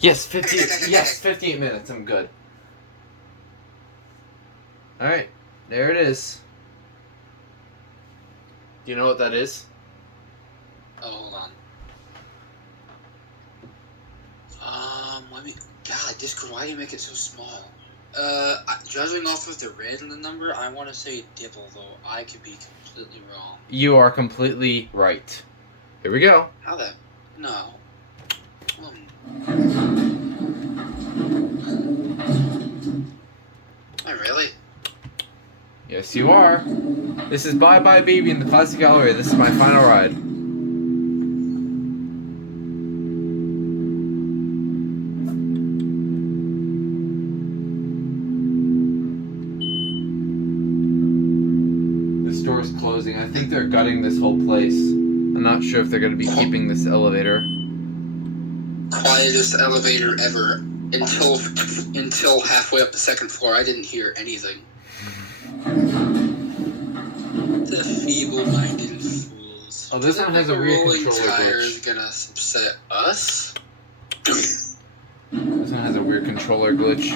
Yes, 58 minutes. I'm good. Alright, there it is. Do you know what that is? Oh, hold on. God, Discord, why do you make it so small? Judging off of the red in the number, I want to say Dibble, though. I could be completely wrong. You are completely right. Here we go. How that? No. Oh, really? Yes, you are. This is Bye Bye Baby in the Classic Galleria. This is my final ride. This door is closing. I think they're gutting this whole place. I'm not sure if they're going to be keeping this elevator. Quietest elevator ever. Until halfway up the second floor, I didn't hear anything. The feeble-minded fools. Oh, this one has a weird controller tire glitch. is gonna upset us. This one has a weird controller glitch.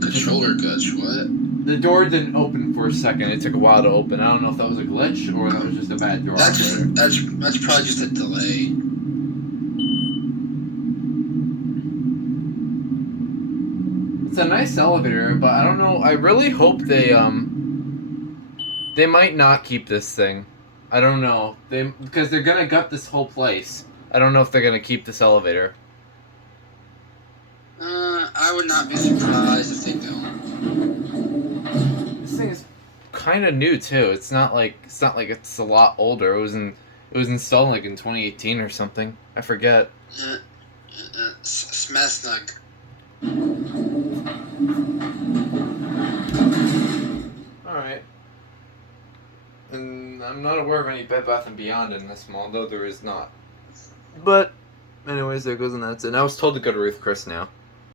Controller glitch? What? The door didn't open for a second. It took a while to open. I don't know if that was a glitch or that was just a bad door. That's probably just a delay. It's a nice elevator, but I don't know. I really hope they might not keep this thing. I don't know. Because they're gonna gut this whole place. I don't know if they're gonna keep this elevator. I would not be surprised if they don't. This thing is kind of new too. It's not like it's a lot older. It was installed like in 2018 or something. I forget. Smesnug. Alright. And I'm not aware of any Bed Bath & Beyond in this mall, though there is not. But, anyways, there goes and that's it. And I was told to go to Ruth Chris now.